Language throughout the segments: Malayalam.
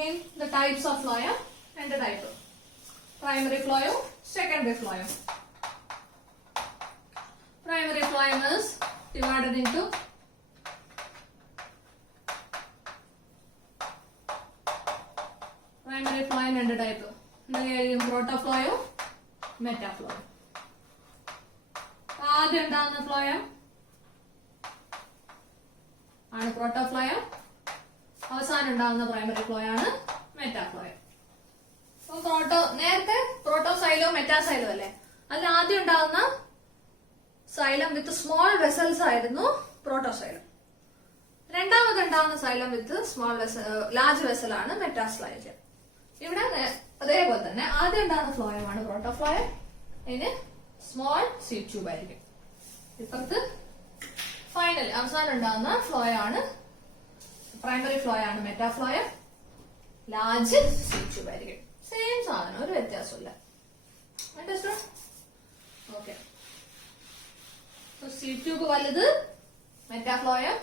again the types of phloem and the type. Primary phloem, secondary phloem. Primary phloem is divided into primary phloem and the type. Protoploem, metaploem. ആദ്യം ഉണ്ടാകുന്ന ഫ്ലോയം ആണ് പ്രോട്ടോഫ്ലോയം. അവസാനം ഉണ്ടാകുന്ന പ്രൈമറി ഫ്ലോയം ആണ് മെറ്റാഫ്ലോയം. നേരത്തെ പ്രോട്ടോസൈലോ മെറ്റാസൈലോ അല്ലേ? അതിൽ ആദ്യം ഉണ്ടാകുന്ന സൈലം വിത്ത് സ്മോൾ വെസൽസ് ആയിരുന്നു പ്രോട്ടോസൈലം. രണ്ടാമത് ഉണ്ടാകുന്ന സൈലം വിത്ത് ലാർജ് വെസൽ ആണ് മെറ്റാസ്ലൈജം. ഇവിടെ അതേപോലെ തന്നെ ആദ്യം ഉണ്ടാകുന്ന ഫ്ലോയമാണ് പ്രോട്ടോഫ്ലോയം. ഇതിന് സ്മോൾ സീഡ് ട്യൂബ് ആയിരിക്കും. ഇപ്പുറത്ത് ഫൈനൽ അവസാനം ഉണ്ടാകുന്ന ഫ്ലോയാണ് പ്രൈമറി ഫ്ലോയാണ് മെറ്റാഫ്ലോയം. ലാർജ് സീഡ് ട്യൂബ് ആയിരിക്കും. സെയിം സാധനം, ഒരു വ്യത്യാസമില്ല. ഓക്കെ, സീഡ് ട്യൂബ് വലുത് മെറ്റാഫ്ലോയം,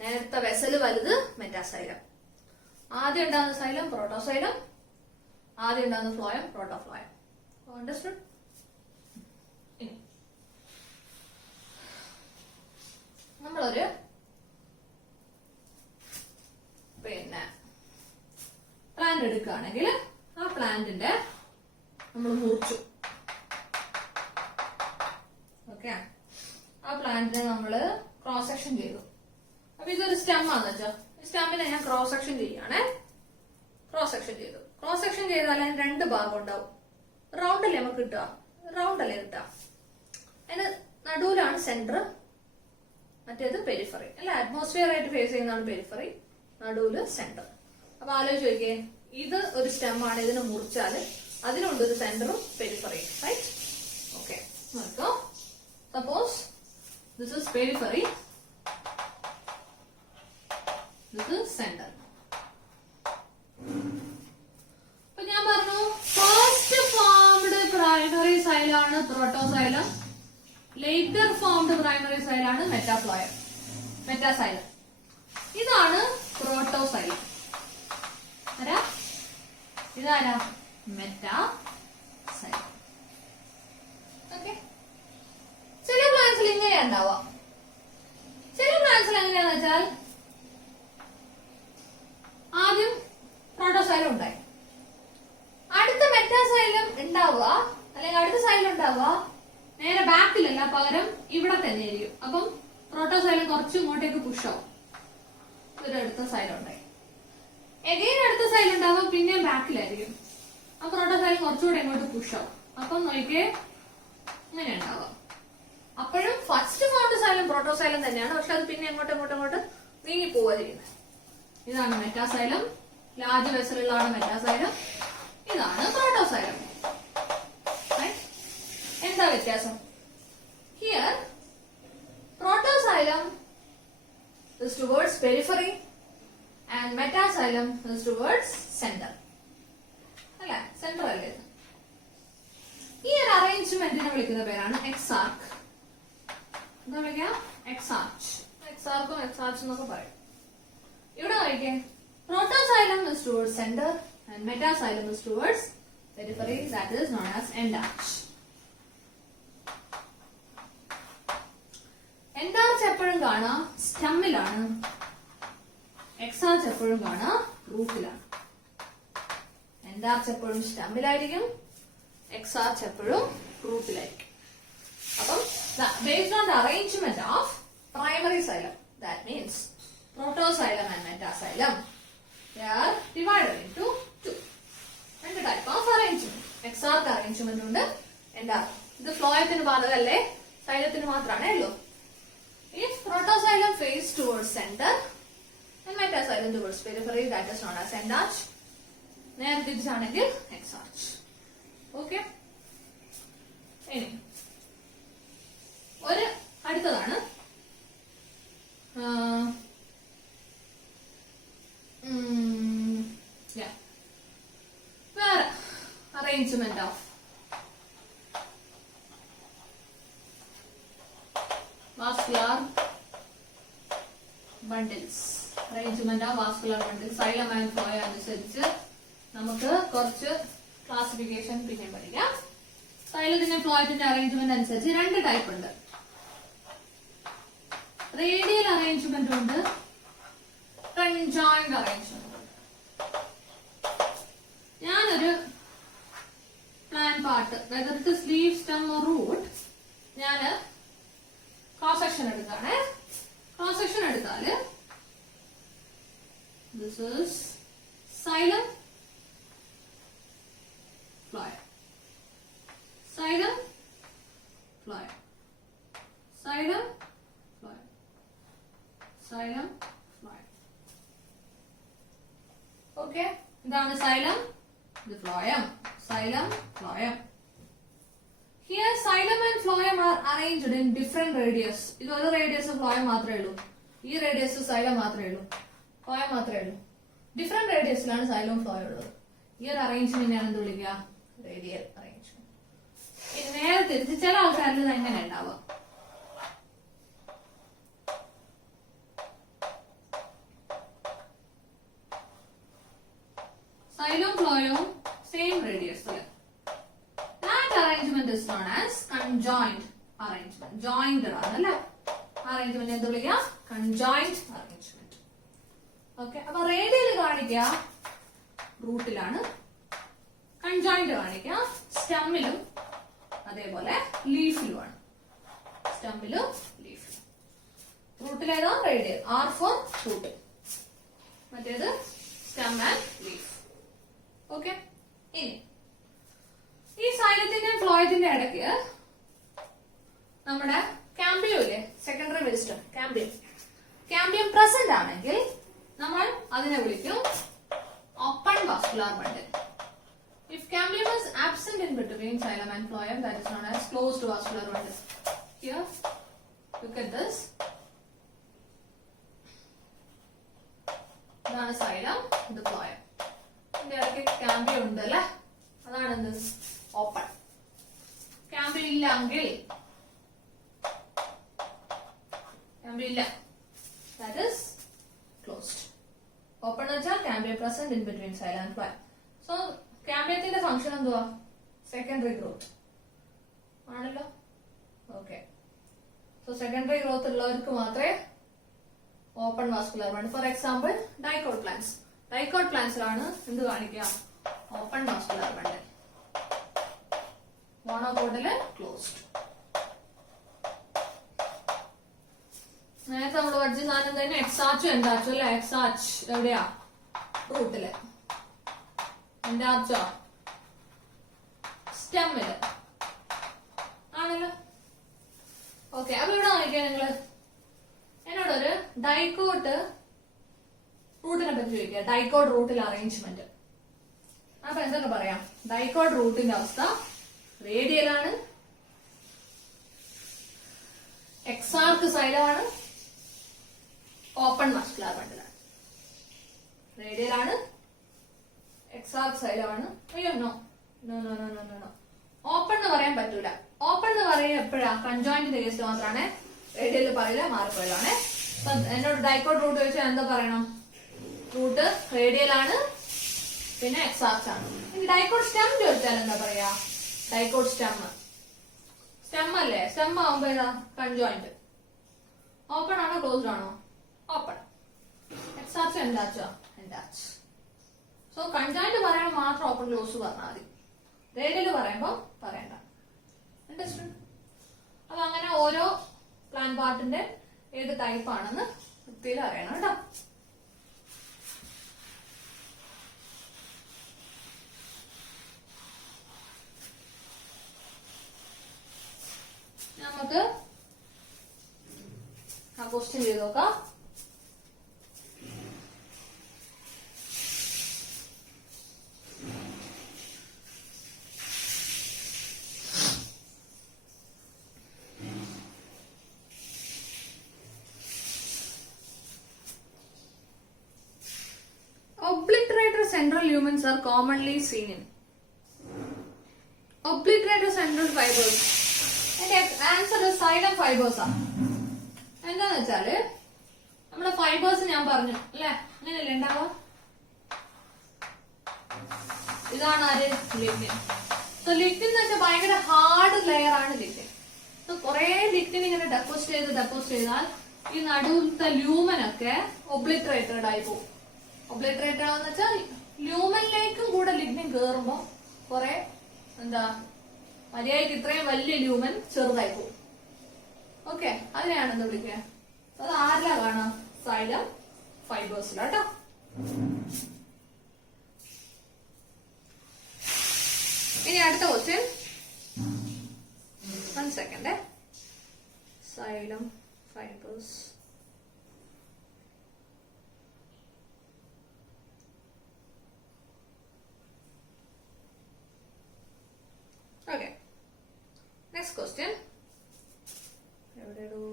നേരത്തെ വെസല് വലുത് മെറ്റാസൈലം. ആദ്യം ഉണ്ടാകുന്ന സൈലം പ്രോട്ടോസൈലം, ആദ്യം ഉണ്ടാകുന്ന ഫ്ലോയം പ്രോട്ടോഫ്ലോയം. അണ്ടർസ്റ്റുഡ്? നമ്മളൊരു പ്ലാന്റ് എടുക്കുകയാണെങ്കിൽ ആ പ്ലാന്റിന്റെ നമ്മൾ മുറിച്ചു. ഓക്കെ, ആ പ്ലാന്റിനെ നമ്മൾ ക്രോസ് സെക്ഷൻ ചെയ്തു. അപ്പൊ ഇതൊരു സ്റ്റെം ആണെന്ന് വെച്ചാൽ ഈ സ്റ്റെമ്മിനെ ഞാൻ ക്രോസ് സെക്ഷൻ ചെയ്യാണ്. ക്രോസ് സെക്ഷൻ ചെയ്തു. ക്രോസ് സെക്ഷൻ ചെയ്താൽ അതിന് രണ്ട് ഭാഗം ഉണ്ടാവും. റൗണ്ട് അല്ലേ നമുക്ക് കിട്ടുക? റൗണ്ട് അല്ലേ കിട്ടുക? അതിന് നടുവിലാണ് സെന്റർ, മറ്റേത് പെരിഫറി അല്ല. അറ്റ്മോസ്ഫിയർ ആയിട്ട് ഫേസ് ചെയ്യുന്നതാണ് പെരിഫറി, നടുവില് സെന്റർ. അപ്പൊ ആലോചിച്ച് നോക്കിയേ, ഇത് ഒരു സ്റ്റെം ആണ്. ഇതിനെ മുറിച്ചാൽ അതിനുണ്ട് ഒരു സെന്ററും പെരിഫറിയും. റൈറ്റ്? ഓക്കെ, നോക്കോ. Suppose this is periphery, this is centre. അപ്പൊ ഞാൻ പറഞ്ഞു ഫസ്റ്റ് ഫോംഡ് പ്രൈമറി സൈലാണ് പ്രോട്ടോസൈലം, ലേറ്റർ ഫോംഡ് പ്രൈമറി സൈലാണ് മെറ്റാസൈലം. ഇതാണ് പ്രോട്ടോസൈലം. ഇതാരാ? മെറ്റാസൈലം. ഓക്കെ, ചില പ്ലാന്റ്സിൽ ഇങ്ങനെയാ ഉണ്ടാവുക. ചില പ്ലാന്റ്സിൽ എങ്ങനെയാന്ന് വെച്ചാൽ ആദ്യം പ്രോട്ടോസൈലം ഉണ്ടായി, അടുത്ത മെറ്റാസൈലം ഉണ്ടാവുക അല്ലെങ്കിൽ അടുത്ത സൈലം ഉണ്ടാവുക നേരെ ബാക്കിലല്ല, പകരം ഇവിടെ തന്നെ ആയിരിക്കും. അപ്പം പ്രോട്ടോസൈലം കുറച്ച് ഇങ്ങോട്ടേക്ക് പുഷാവും. ഒരു അടുത്ത സൈലം ഉണ്ടായി. എഗെയിൻ അടുത്ത സൈലം ഉണ്ടാവും, പിന്നെയും ബാക്കിലായിരിക്കും. ആ പ്രോട്ടോസൈലം കുറച്ചുകൂടെ ഇങ്ങോട്ട് പുഷാവും. അപ്പം നോക്കിയേ, ഇങ്ങനെ ഉണ്ടാവുക. അപ്പോഴും ഫസ്റ്റ് ഫോംഡ് സൈലം പ്രോട്ടോസൈലം തന്നെയാണ്, പക്ഷെ അത് പിന്നെ എങ്ങോട്ട് നീങ്ങി പോവാതിരിക്കുന്നത്. ഇതാണ് മെറ്റാസൈലം, ലാർജ് വെസലുള്ളതാണ് മെറ്റാസൈലം. ഇതാണ് പ്രോട്ടോസൈലം. എന്താ വ്യത്യാസം? Here protoxylem is towards periphery and metaxylem is towards center. അല്ലേ? സെന്റർ അല്ലേ? ഈ ഒരു അറേഞ്ച്മെന്റിനെ വിളിക്കുന്ന പേരാണ് എക്സാർക്ക്. എന്താ വിളിക്കുക? എക്സാർച്ച്. എക്സാർക്കും എക്സാർച്ച് എന്നൊക്കെ പറയും. ഇവിടെ നോക്കിയേ, protoxylem is towards center and metaxylem is towards periphery, that is known as end arch. എൻഡാർച്ച് എപ്പോഴും കാണാം സ്റ്റെമ്മിലാണ്, എക്സാർച്ച് എപ്പോഴും കാണാം റൂട്ടിലാണ്. എൻഡാർച്ച് എപ്പോഴും സ്റ്റെമ്മിലായിരിക്കും, എക്സാർച്ച് എപ്പോഴും റൂട്ടിലായിരിക്കും. അപ്പം based on the arrangement of primary xylem, that means protoxylem and metaxylem, they are divided into two. രണ്ട് type of arrangement. എക്സാർച്ച് അറേഞ്ച്മെന്റ് ഉണ്ട്, എൻഡാർച്ച്. ഇത് ഫ്ലോയത്തിന് ബാധകല്ലേ, സൈലത്തിന് മാത്രമാണേ ഉള്ളൂ. If protoxylem face towards center and metaxylem towards periphery, that is known as end arch. നേരെ തിരിച്ചാണെങ്കിൽ exarch. Okay? ഇനി ഒരു അടുത്തതാണ് വേറെ arrangement of vascular bundles. Arrangement ആ vascular bundle xylem and phloem അനുസരിച്ച് നമുക്ക് കുറച്ച് ക്ലാസിഫിക്കേഷൻ പിന്നെ പഠിക്കാം. സൈലത്തിന്റെ ഫ്ലോയത്തിന്റെ അറേഞ്ച്മെന്റ് അനുസരിച്ച് 2 ടൈപ്പ് ഉണ്ട്. റേഡിയൽ അറേഞ്ച്മെന്റ് ഉണ്ട്, കൺജോയിന്റ് അറേഞ്ച്മെന്റ് ഉണ്ട്. ഞാനൊരു plant part whether it is leaf, stem or root, ഞാന് ക്രോസ് സെക്ഷൻ എടുക്കാണ്. ക്രോസ് സെക്ഷൻ എടുത്താല് this is xylem, phloem, xylem, phloem, xylem, phloem, xylem, phloem. Okay, ഇതാണ് xylem, ഇത് phloem, xylem, phloem. Here xylem and phloem are arranged in different radius. ഇത് ഒരു radius phloem മാത്രമേ ഉള്ളൂ, ഈ radius xylem മാത്രമേ ഉള്ളൂ, phloem മാത്രമേ ഉള്ളൂ. ഡിഫറെന്റ് റേഡിയസിലാണ് സൈലം ഫ്ലോയം ഉള്ളത്. ഈ ഒരു അറേഞ്ച്മെന്റിനാണ് എന്ത് വിളിക്കുക? Radial arrangement. ഇനി നേരെ തിരിച്ച് ചില ആൾക്കാരിൽ ഇത് എങ്ങനെ ഉണ്ടാവുക? സൈലം ഫ്ലോയവും സെയിം റേഡിയസിൽ. That arrangement is known as conjoint arrangement. Jointed ആണ് അല്ലെ അറേഞ്ച്മെന്റ്, എന്ത് വിളിക്കുക? Conjoint arrangement. ഓക്കെ, അപ്പൊ റേഡിയൽ കാണിക്കുക റൂട്ടിലാണ്, കൺജോയിന്റ് കാണിക്കുക സ്റ്റെമ്മിലും അതേപോലെ ലീഫിലുമാണ്. സ്റ്റെമ്മിലും ലീഫിലും. റൂട്ടിലേതോ റേഡിയൽ, ആർ ഫോർ റൂട്ട്, മറ്റേത് സ്റ്റെം ആൻഡ് ലീഫ്. ഓക്കെ, ഇനി ഈ സൈലത്തിന്റെയും ഫ്ലോയത്തിന്റെ ഇടയ്ക്ക് നമ്മുടെ കാമ്പിയം ഇല്ലേ, secondary meristem cambium, cambium present ആണെങ്കിൽ നമ്മൾ അതിനെ വിളിക്കും open vascular bundle. If cambium is absent in between xylem and phloem, that is known as closed vascular bundle. Here, look at this. ഇതാണ് xylem, ഇത് phloem. ഇതിന്റെ ഇടയ്ക്ക് cambium ഉണ്ടല്ലേ, അതാണ് എന്ത്? ഓപ്പൺ. cambium ഇല്ലെങ്കിൽ, cambium ഇല്ല, that is closed. ഓപ്പൺ എന്ന് വെച്ചാൽ cambium present in between xylem and phloem. So ക്യാമ്പിയത്തിന്റെ ഫംഗ്ഷൻ എന്തുവാ? സെക്കൻഡറി ഗ്രോത്ത് ആണല്ലോ. ഓക്കെ, സോ സെക്കൻഡറി ഗ്രോത്ത് ഉള്ളവർക്ക് മാത്രമേ open vascular bundle. For example dicot plants. Dicot പ്ലാന്റ്സിലാണ് എന്ത് കാണിക്കുക? Open vascular bundle. മോണോകോട്ടില് ക്ലോസ്ഡ്. നേരത്തെ നമ്മൾ പഠിച്ച സാധനം തന്നെ എക്സാച്ചും എൻഡാച്ചും അല്ലെ. എക്സാച്ച് എവിടെയാ? റൂട്ടില്. എൻഡാർച്ചോ സ്റ്റെമ്മില് ആണല്ലോ. ഓക്കെ, അപ്പൊ ഇവിടെ നോക്കിയാ നിങ്ങള് എന്നോടൊരു ഡൈക്കോട്ട് റൂട്ടിനെ പറ്റി ചോദിക്കുക. ഡൈക്കോട്ട് റൂട്ടിൽ അറേഞ്ച്മെന്റ്. അപ്പൊ എന്തൊക്കെ പറയാം? ഡൈക്കോട്ട് റൂട്ടിന്റെ അവസ്ഥ റേഡിയലാണ്, എക്സാർക്ക് സൈലമാണ്, ഓപ്പൺ വാസ്കുലർ ബണ്ടിലാണ്. റേഡിയലാണ്, എക്സാർക്ക് സൈലമാണ്. അയ്യോ no no no no no no open എന്ന് പറയാൻ പറ്റൂല. ഓപ്പൺ എന്ന് പറയുക എപ്പോഴാ? കൺജോയിന്റിന്റെ കേസ് മാത്രമാണ്. റേഡിയൽ പറയില്ല, മാറിപ്പോയതാണ്. എന്നോട് ഡൈക്കോട്ട് റൂട്ട് ചോദിച്ചാൽ എന്താ പറയണം? റൂട്ട് റേഡിയലാണ്, പിന്നെ എക്സാക്സ് ആണ്. ഇനി ഡൈക്കോട്ട് സ്റ്റെം ചോദിച്ചാൽ എന്താ പറയാ? Dicot stem. സ്റ്റെം അല്ലേ? സ്റ്റെം ആവുമ്പോ ഏതാ? കൺജോയിന്റ്. ഓപ്പൺ ആണോ ക്ലോസ്ഡ് ആണോ? ഓപ്പൺ. എക്സാക്സ് എൻഡാച്ചോ? എൻഡാച്ച്. സോ കൺജോയിന്റ് പറയുമ്പോൾ മാത്രം ഓപ്പൺ ക്ലോസ് പറഞ്ഞാൽ മതി. റേഡിയൽ പറയുമ്പോ പറയണ്ട. അണ്ടർസ്റ്റാൻഡ്? അപ്പൊ അങ്ങനെ ഓരോ പ്ലാൻ പാർട്ടിന്റെ ഏത് ടൈപ്പ് ആണെന്ന് വൃത്തിയിൽ അറിയണം കേട്ടോ. നമുക്ക് ആ ക്വസ്റ്റ്യൻ ചെയ്ത് നോക്കാം. Obliterator central lumens are commonly seen in obliterator central fibers. And answer is xylem fibers ആണ്. എന്താന്ന് വെച്ചാല് നമ്മുടെ ഫൈബേഴ്സ് ഞാൻ പറഞ്ഞു അല്ലെ, അങ്ങനെയല്ലേ ഉണ്ടാവുക? ഇതാണ് ആര്? ലിഗ്നിൻ. ലിഗ്നിൻ എന്ന് വെച്ചാൽ ഭയങ്കര ഹാർഡ് ലെയർ ആണ് ലിഗ്നിൻ. കുറെ ലിഗ്നിൻ ഇങ്ങനെ ഡെപ്പോസിറ്റ് ചെയ്താൽ ഈ നടുവിലത്തെ ലൂമൻ ഒക്കെ ഒബ്ലിറ്ററേറ്റഡ് ആയി പോകും. ഒബ്ലിറ്ററേറ്റഡ് ആണെന്ന് വെച്ചാൽ ലൂമനിലേക്കും കൂടെ ലിഗ്നിൻ കയറുമ്പോ കുറെ എന്താ മര്യാദക്ക് ഇത്രയും വലിയ ലൂമൻ ചെറുതായി പോകും. ഓക്കെ, അതിനെയാണ് എന്താ വിളിക്കുക? അത് ആരിലാ കാണാം? സൈലം ഫൈബേഴ്സിലാട്ടോ. ഇനി അടുത്ത question, 1 second. Xylem fibres. Okay, next question. എവിടെ ഇടൂ?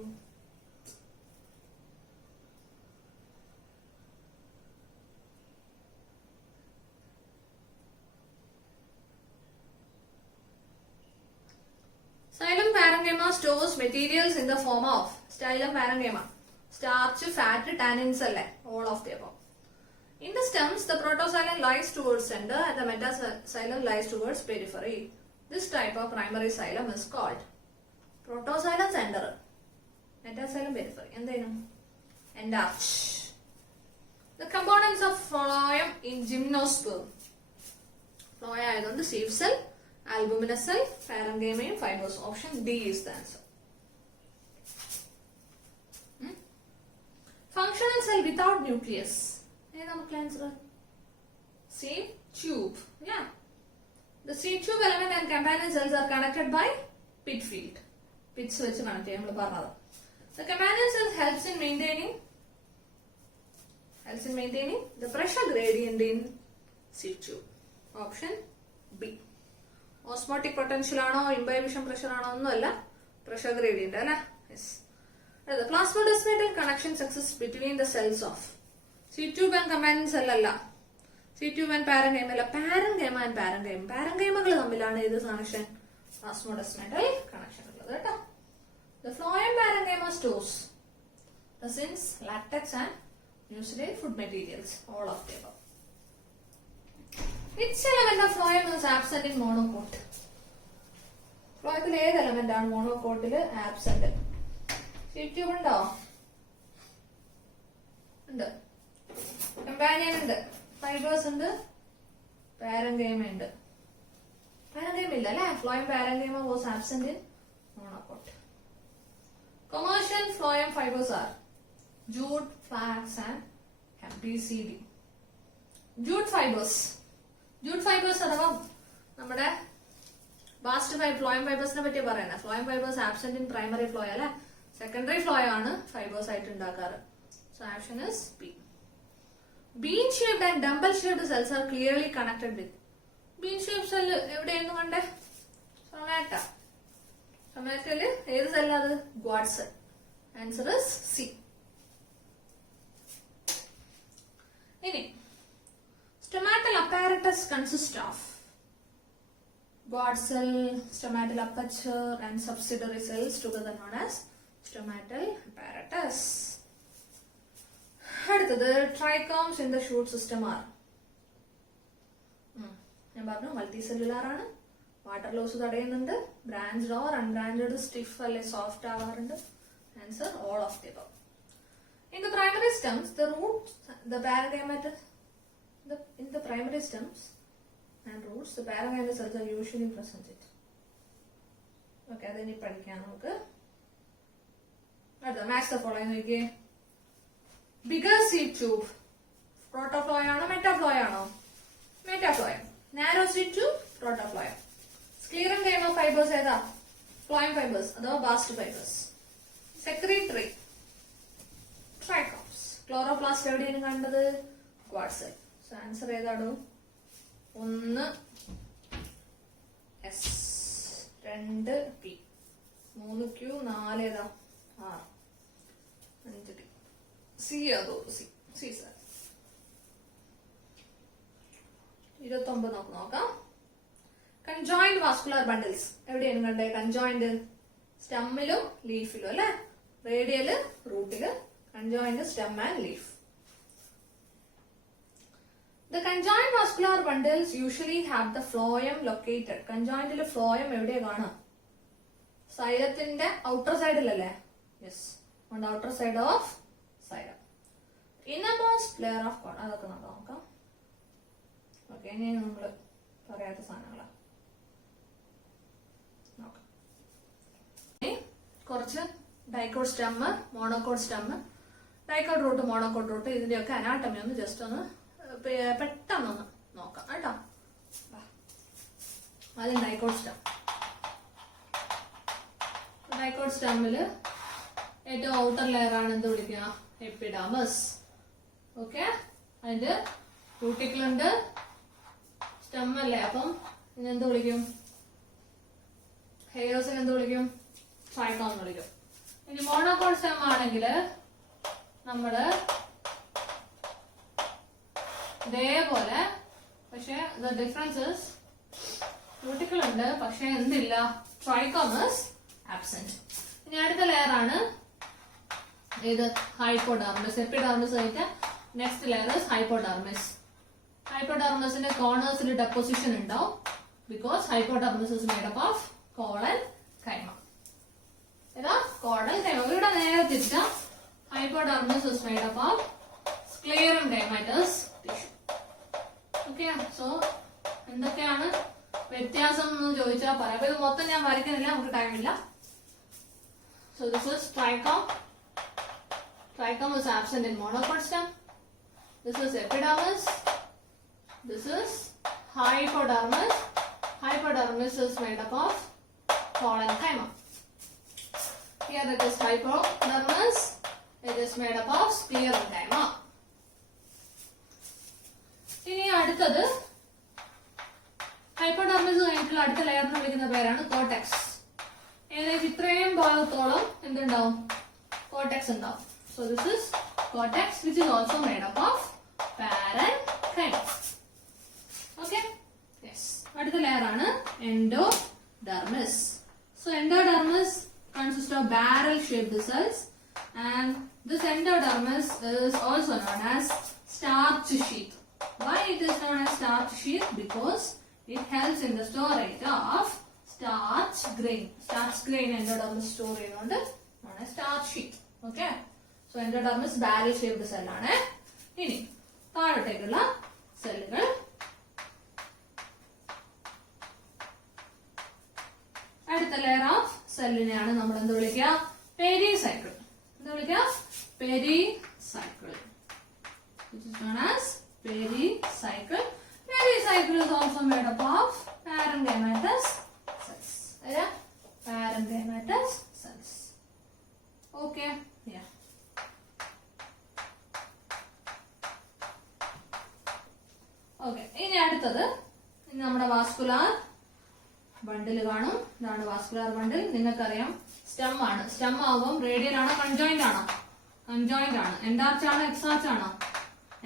Xylem parenchyma stores materials in the form of xylem parenchyma, starch, fat, tannins, all of the above. In the stems, the protoxylem lies towards center and the metaxylem lies towards periphery. This type of primary xylem is called protoxylem center, metaxylem periphery. Endarch. The components of phloem in gymnosperm. Phloem is the sieve cell, albuminous cell, parenchyma, fibers. Option D is the answer. Functional cell without nucleus. Seed tube. Yeah. The seed tube element and companion cells are connected by pit field. Pits വെച്ച് കണക്ട് ചെയ്യാൻ നമ്മൾ പറഞ്ഞത്. The companion cells helps in maintaining the pressure gradient in seed tube. Option B. Osmotic potential ആണോ imbibition pressure ആണോ ഒന്നുമല്ല, pressure gradient അല്ലേ? Yes. The plasmodesmatal connections exist between the cells of seed tube and companion cell അല്ല. seed tube and parenchyma അല്ല, parenchyma and parenchyma. പാരൻകൈമകൾ തമ്മിലാണ് ഇത് കണക്ഷൻ, plasmodesmatal connection ഉള്ളത് കേട്ടോ. The phloem parenchyma stores resins, latex and mucilate food materials, all of the above. Which element of phloem is absent in monocot? Phloem ഏത് എലമെന്റ് ആണ് മോണോകോട്ടില് ആബ്സെന്റ്? സീഡ് ട്യൂബ് ഉണ്ടോ? ഉണ്ട്. കമ്പാനിയൻ ഉണ്ട്, ഫൈബേഴ്സ് ഉണ്ട്, പാരൻകൈമ ഉണ്ട്. പാരൻകൈമ ഇല്ല അല്ലെ? phloem parenchyma was absent in monocot. Commercial phloem fibers are jute, flax and BCD. Jute fibers അഥവാ നമ്മുടെ ബാസ്റ്റ് ഫ്ലോയം ഫൈബേഴ്സിനെ പറ്റി പറയുന്നത്. Phloem fibres absent in primary phloem അല്ലെ, സെക്കൻഡറി ഫ്ലോയ ആണ് ഫൈബേഴ്സ് ആയിട്ട് ഉണ്ടാക്കാറ്. So option is B. Bean shaped and dumbbell shaped cells are clearly connected with. Bean shaped cell എവിടെയെന്ന് കണ്ടേ? ടൊമാറ്റോയില് ഏത് സെല്ലാണ് അത്? Guard cell. Answer is C. ഇനി stomatal apparatus consists of guard cell, stomatal aperture and subsidiary cells together known as stomatal apparatus. അടുത്തത് trichomes in the shoot system are ഞാൻ പറഞ്ഞു മൾട്ടി സെല്ലുലാർ ആണ്, വാട്ടർ ലോസ് തടയുന്നുണ്ട്, ബ്രാഞ്ച്ഡ് ഓർ അൺബ്രാഞ്ച്ഡ് സ്റ്റിഫ് അല്ലെ സോഫ്റ്റ് ആവാറുണ്ട്. Answer all of the above. In the primary stems, the roots, the parenchyma. In the primary stems and roots, the parenchyma cells are usually present. Okay, adeni padikkan namukku. Adha match the following nokke. Bigger seed tube, protoploy aano metaploy aano? Metaploy. Narrow seed tube, protoploy. Sclerenchyma fibers eda? Phloem fibers adha bast fibers. Secretory trichomes. Chloroplast എവിടെയാണ് കണ്ടത്? Quad cell. So answer ഏതാണ്? 1 S 2 P 3 Q 4 ഏതാ? R 5 T. C അതോ? C sir. 29 നമുക്ക് നോക്കാം. കൺജോയിന്റ് വാസ്കുലർ ബണ്ടിൽസ് എവിടെയാണ് കണ്ടേ? കൺജോയിന്റ് സ്റ്റമ്മിലും ലീഫിലും അല്ലെ? റേഡിയല് റൂട്ടില്, conjoint stem and leaf. The conjoined vascular bundles usually have the phloem located. Conjoined phloem എവിടെയാ കാണാം? സൈലത്തിന്റെ ഔട്ടർ സൈഡിലല്ലേ? Yes, on the outer side of xylem. Innermost layer of corn. അതൊക്കെ നമുക്ക് നോക്കാം. ഓക്കെ, ഇനി നമ്മൾ പറയാത്ത സാധനങ്ങളാ നോക്കാം. കുറച്ച് dicot stem, monocot stem, dicot root, monocot root, ഇതിന്റെയൊക്കെ അനാട്ടമി ഒന്ന് ജസ്റ്റ് ഒന്ന് പെട്ടെന്നൊന്ന് നോക്കാം കേട്ടോ. ആദ്യം ഡൈക്കോട്ട് സ്റ്റെം. ഡൈക്കോട്ട് സ്റ്റെമ്മില് ഏറ്റവും ഔട്ടർ ലെയർ ആണ് എന്ത് വിളിക്കുക? എപ്പിഡാമസ്. ഓക്കെ, അതിന്റെ റൂട്ടിക്കലുണ്ട്, സ്റ്റെം അല്ലേ, അപ്പം ഇതിനെന്ത് വിളിക്കും? ഹെയർസിന് എന്ത് വിളിക്കും? ട്രൈക്കോം എന്ന് വിളിക്കും. ഇനി മോണോക്കോട്ട് സ്റ്റെം ആണെങ്കിൽ നമ്മള് ഇതേപോലെ, പക്ഷെ ദ ഡിഫറൻസസ് റൂട്ടിക്കൽ ഉണ്ട്, പക്ഷെ എന്തില്ല? Trichomes absent. ഇനി അടുത്ത ലെയർ ആണ് ഇത് ഹൈപ്പോഡെർമിസ്. എപ്പിഡെർമിസ് കഴിഞ്ഞ നെക്സ്റ്റ് ലെയർ ഹൈപ്പോഡെർമിസ്. ഹൈപ്പോഡെർമിസിന്റെ കോർണേഴ്സിൽ ഡെപ്പോസിഷൻ ഉണ്ടാവും, because hypodermis is made up of collenchyma. ഏതാ? Collenchyma. ഇവിടെ നേരെ തിരിച്ച hypodermis is made up of sclerenchymatous tissue. Okay, so എന്തൊക്കെയാണ് വ്യത്യാസം എന്ന് ചോദിച്ചാൽ പറയാം. അപ്പൊ ഇത് മൊത്തം ഞാൻ വരയ്ക്കുന്നില്ല, നമുക്ക് ടൈമില്ല. So this is trichome. Trichome is absent in monocot stem. This is epidermis. This is hypodermis. Hypodermis is made up of parenchyma. Here it is hypodermis. It is made up of sclerenchyma. ഇനി അടുത്തത് ഹൈപ്പോഡെർമിസ് കഴിഞ്ഞിട്ടുള്ള അടുത്ത ലെയറിന് വിളിക്കുന്ന പേരാണ് കോർട്ടെക്സ്. ഏകദേശം ഇത്രയും ഭാഗത്തോളം എന്തുണ്ടാവും? കോർട്ടെക്സ് ഉണ്ടാവും. So this is cortex which is also made up of parenchyma. Okay, yes. അടുത്ത ലെയർ ആണ് endodermis. So endodermis consists of barrel shaped cells, and this endodermis is also known as starch sheath. Why it is known as starch sheath? Because it helps in the storage of starch grain. Starch grain endodermis store ചെയ്യുന്നുണ്ട്, known as starch sheath. Okay, so endodermis barrel shaped cell ആണ്. ഇനി താഴോട്ടേക്കുള്ള സെല്ലുകൾ അടുത്ത ലെയർ ഓഫ് സെല്ലിനെയാണ് നമ്മൾ എന്ത് വിളിക്കുക? പെരിസൈക്കിൾ. എന്ത് വിളിക്കുക? Pericycle. Which is known as pericycle. Pericycle is also made up of parenchymatous cells. Yeah, parenchymatous cells. Okay, yeah. Okay, ഇനി അടുത്തത് നമ്മുടെ വാസ്കുലാർ ബണ്ടിൽ കാണും. ഇതാണ് വാസ്കുലാർ ബണ്ടിൽ. നിങ്ങൾക്കറിയാം സ്റ്റെം ആണ്. സ്റ്റെം ആവുമ്പം റേഡിയൽ ആണോ കൺജോയിന്റ് ആണോ? കൺജോയിന്റ് ആണ്. എൻഡാർച്ച് ആണോ എക്സാർച്ച് ആണോ?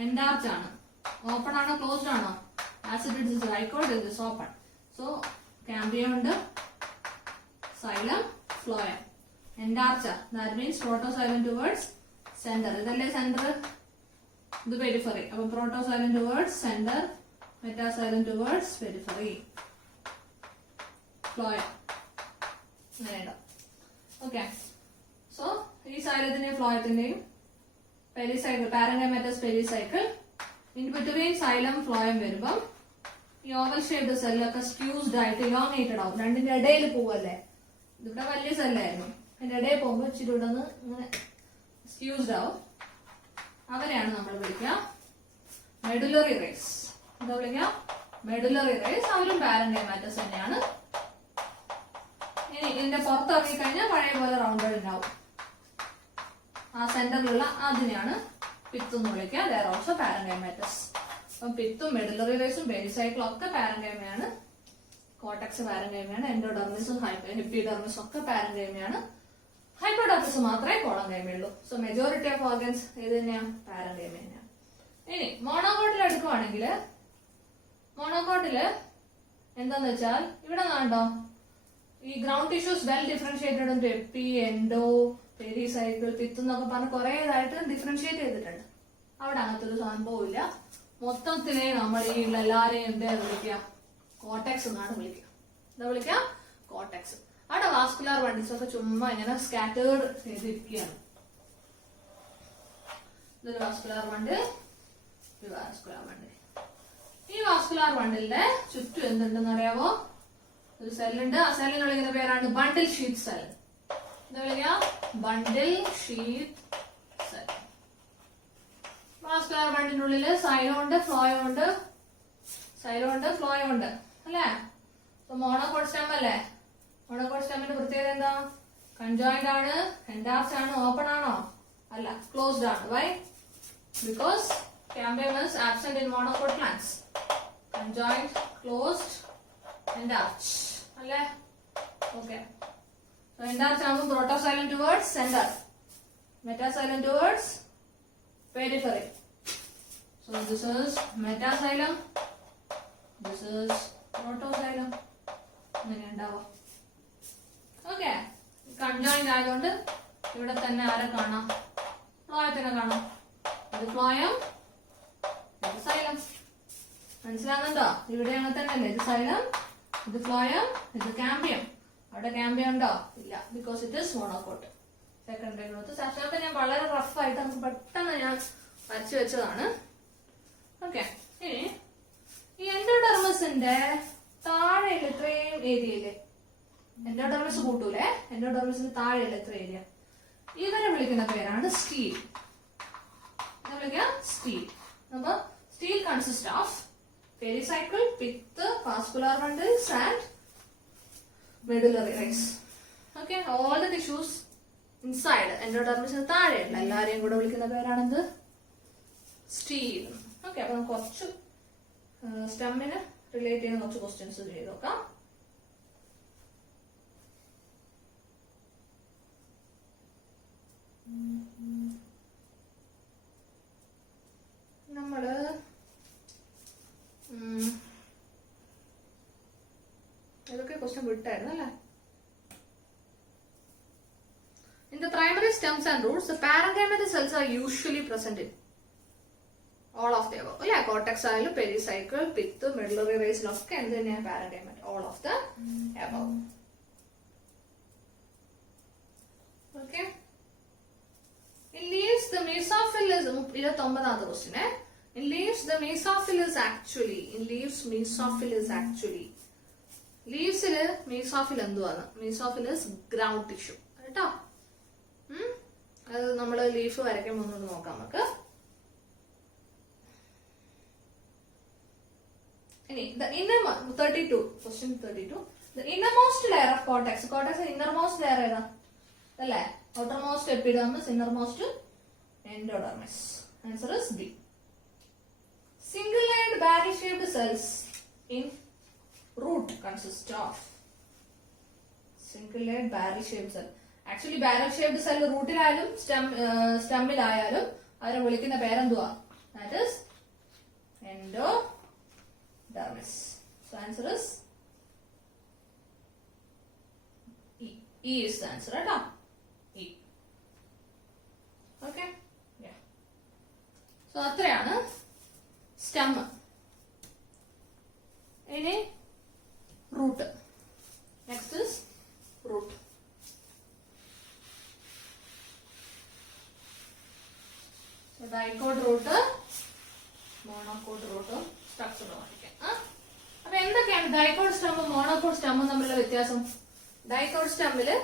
എൻഡാർച്ച് ആണ്. ഓപ്പൺ ആണോ ക്ലോസ്ഡ് ആണോ? As it is dicot, it is open. So cambium ഉണ്ട്, xylem, phloem. Endarch, that means protoxylem towards centre. ഇതല്ലേ സെന്റർ, ഇത് പെരിഫറി. അപ്പൊ protoxylem towards centre, metaxylem towards periphery. Phloem അങ്ങനെയുണ്ടോ? ഓക്കെ, സോ ഈ സൈലത്തിന്റെയും ഫ്ലോയത്തിന്റെയും pericycle, parenchymatous pericycle, in between xylem phloem വരുമ്പം ഈ ഓവൽ ഷേപ്ഡ് സെല്ലൊക്കെ സ്ക്യൂസ്ഡ് ആയിട്ട് ഇലോങ്ങേറ്റഡ് ആവും. രണ്ടിന്റെ ഇടയിൽ പോവല്ലേ? ഇവിടെ വലിയ സെല്ലായിരുന്നു, അതിന്റെ ഇടയിൽ പോകുമ്പോൾ ഇച്ചിരി ഇവിടെ നിന്ന് ഇങ്ങനെ സ്ക്യൂസ്ഡ് ആവും. അവരെയാണ് നമ്മൾ വിളിക്കുക മെഡുലറി റേസ്. എന്താ വിളിക്കുക? Medullary rays. അവരും പാരൻകൈമാറ്റസ് തന്നെയാണ്. ഇനി ഇതിന്റെ പുറത്തിറങ്ങി കഴിഞ്ഞാൽ പഴയ പോലെ റൗണ്ടഡ് ഉണ്ടാവും. ആ സെന്ററിലുള്ള അതിനെയാണ് പിത്ത് എന്ന് വിളിക്കുക. There also പാരൻകൈമാറ്റസ്. അപ്പം പിത്തും മെഡുലറി റേസും പെരിസൈക്കിളും ഒക്കെ പാരൻകൈമയാണ്. കോർട്ടെക്സ് പാരൻകൈമയാണ്. എൻഡോഡെർമിസും എപ്പിഡെർമിസും ഒക്കെ പാരൻകൈമയാണ്. ഹൈപ്പോഡെർമിസ് മാത്രമേ കോളൻകൈമയുള്ളൂ. സോ മെജോറിറ്റി ഓഫ് ഓർഗൻസ് ഏത് തന്നെയാണ്? പാരൻകൈമ തന്നെയാണ്. ഇനി മോണോകോട്ടിൽ എടുക്കുവാണെങ്കിൽ മോണോകോട്ടില് എന്താന്ന് വെച്ചാൽ ഇവിടെ കണ്ടോ ഈ ഗ്രൗണ്ട് ടിഷ്യൂസ് വെൽ ഡിഫറൻഷിയേറ്റഡ് ഉണ്ട്. എപ്പി, എൻഡോ, പെരിസൈക്കിൾ, പിത്ത് എന്നൊക്കെ പറഞ്ഞ് കുറെ ഇതായിട്ട് ഡിഫറൻഷിയേറ്റ് ചെയ്തിട്ടുണ്ട്. അവിടെ അങ്ങനത്തെ ഒരു സംഭവമില്ല. മൊത്തത്തിനെ നമ്മൾ ഈ എല്ലാരെയും എന്താ വിളിക്കുക, കോർട്ടെക്സ് എന്നാണ് വിളിക്കുക. എന്താ വിളിക്കുക? കോർട്ടെക്സ്. അവിടെ വാസ്കുലാർ ബണ്ടിൽസ് ഒക്കെ ചുമ്മാ ഇങ്ങനെ സ്കാറ്റേർഡ് ചെയ്തിരിക്കുകയാണ്. ഇതൊരു വാസ്കുലാർ ബണ്ടിൽ, വാസ്കുലാർ ബണ്ടിൽ. ഈ വാസ്കുലാർ ബണ്ടിലിന്റെ ചുറ്റും എന്തുണ്ടെന്ന് അറിയാവോ? ഒരു സെല്ലുണ്ട്. ആ സെല്ലിന് വിളിക്കുന്ന പേരാണ് ബണ്ടിൽ ഷീറ്റ് സെൽ. എന്താ വിളിക്കുക? ബണ്ടിൽ ഷീറ്റ് സെൽ. വാസ്കുലാർ ബണ്ടിന്റെ ഉള്ളില് സൈലം ഉണ്ട്, ഫ്ലോയം ഉണ്ട്, സൈലം ഉണ്ട്, ഫ്ലോയം ഉണ്ട് അല്ലേ? മോണോകോട്ട് സ്റ്റെം അല്ലേ? മോണോകോട്ട് സ്റ്റെമ്മിന്റെ പ്രത്യേകത എന്താ? കൺജോയിന്റ് ആണ്, എൻഡാർച്ച് ആണ്, ഓപ്പൺ ആണോ? അല്ല, ക്ലോസ്ഡ് ആണ്. Why? Because cambium is absent in monocot plants. Conjoined, closed, endarch. അല്ലേ? Okay. So endarch ആകുമ്പോൾ protoxylem towards center, metaxylem towards periphery. So this is metaxylem, this is protoxylem. അങ്ങനെ ഉണ്ടാവും. Okay. Conjoined ആയതുകൊണ്ട് ഇവിടെ തന്നെ ആരെ കാണാം? ഫ്ലോയത്തിനെ കാണാം. ഇത് ഫ്ലോയം, ഇത് സൈലം. മനസ്സിലാകുന്നുണ്ടോ? ഇവിടെ അങ്ങനെ തന്നെയല്ലേ? ഇത് സൈലം, ഇത് ഫ്ലോയം, ഇത് കാമ്പിയം. അവിടെ കാമ്പിയം ഉണ്ടോ? ഇല്ല. Because it is monocot. Secondary growth. സാക്ഷാത്ത് ഞാൻ വളരെ റഫ് ആയിട്ട് നമുക്ക് പെട്ടെന്ന് ഞാൻ വരച്ചു വെച്ചതാണ്. ഓക്കെ. ഇനി ഈ എൻഡോഡെർമസിന്റെ താഴെയുള്ള ഇത്രയും ഏരിയയില്, എൻഡോഡെർമസ് കൂട്ടൂലേ, എൻഡോഡെർമസിന്റെ താഴെയുള്ള ഇത്ര ഏരിയ, ഇവരെ വിളിക്കുന്ന പേരാണ് സ്റ്റീൽ. എന്താ വിളിക്കുക? സ്റ്റീൽ. അപ്പൊ steel consist of pericycle, pith, vascular bundles and medullary rays. Okay, all the tissues inside endodermis താഴെയുള്ള എല്ലാരെയും കൂടെ വിളിക്കുന്ന പേരാണെന്ത്? സ്റ്റീൽ. ഓക്കെ. അപ്പൊ നമുക്ക് കുറച്ച് സ്റ്റെമ്മിന് റിലേറ്റ് ചെയ്യുന്ന കുറച്ച് ക്വസ്റ്റ്യൻസ് ചെയ്ത് നോക്കാം. നമ്മള് ഇതൊക്കെ ക്വസ്റ്റ്യൻ വിട്ടായിരുന്നു അല്ലേ? In the primary stems and roots, the parenchymatous cells are usually present in all of the above. അല്ലേ? കോർട്ടെക്സ് ആയാലും പെരിസൈക്കിൾ, പിത്ത്, മെഡുലറി റേസിലൊക്കെ എന്ത് തന്നെയാണ്? പാരൻകൈമറ്റ്. all of the above. Okay. In leaves, the mesophyll is 29th question. In leaves, the mesophyll is actually, leaves ഇല് mesophyll എന്തുവാണ്? mesophyll is ground tissue. കേട്ടോ? അത് നമ്മള് ലീഫ് വരയ്ക്കാൻ മുന്നോട്ട് നോക്കാം നമുക്ക്. ഇനി the inner 32, question 32. The innermost layer of cortex. Cortex innermost layer ഏതാ? അല്ലേ? outermost epidermis, innermost endodermis. Answer is B. Single-layered barrel-shaped cells in root consist of. Single-layered barrel-shaped cell. Actually, barrel-shaped cell റൂട്ടിലായാലും സ്റ്റെമ്മിലായാലും അവരെ വിളിക്കുന്ന പേരെന്തുവാ? That is endodermis. So answer is E. E is the answer, right? E. Okay? Yeah. So അത്രയാണ് സ്റ്റെം. ഇനി root. Next is root. Dicot root, monocot റൂട്ടും സ്ട്രക്ചറും പഠിക്കാം. അപ്പൊ എന്തൊക്കെയാണ് ഡൈക്കോട്ട് സ്റ്റെമ്മും മോണോകോട്ട് സ്റ്റെമ്മും തമ്മിലുള്ള വ്യത്യാസം? ഡൈക്കോട്ട് സ്റ്റെമ്മില്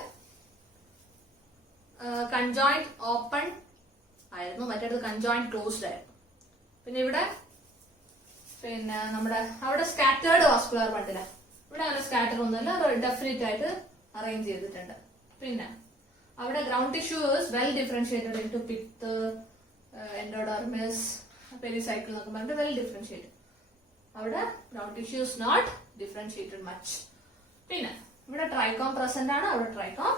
കൺജോയിന്റ് ഓപ്പൺ ആയിരുന്നു, മറ്റേത് കൺജോയിന്റ് ക്ലോസ്ഡ് ആയിരുന്നു. പിന്നെ ഇവിടെ നമ്മുടെ അവിടെ സ്കാറ്റേർഡ് വാസ്കുലാർ ബണ്ടില. ഇവിടെ അങ്ങനെ സ്കാറ്റർ ഒന്നുമില്ല, അത് ഡെഫിനറ്റ് ആയിട്ട് അറേഞ്ച് ചെയ്തിട്ടുണ്ട്. പിന്നെ അവിടെ ground tissue well differentiated into pith, endodermis, pericycle എന്നൊക്കെ പറഞ്ഞിട്ട് വെൽ ഡിഫറൻഷിയേറ്റഡ്. അവിടെ ground tissue is not differentiated much. പിന്നെ ഇവിടെ ട്രൈക്കോം പ്രസന്റ് ആണ്, അവിടെ ട്രൈക്കോം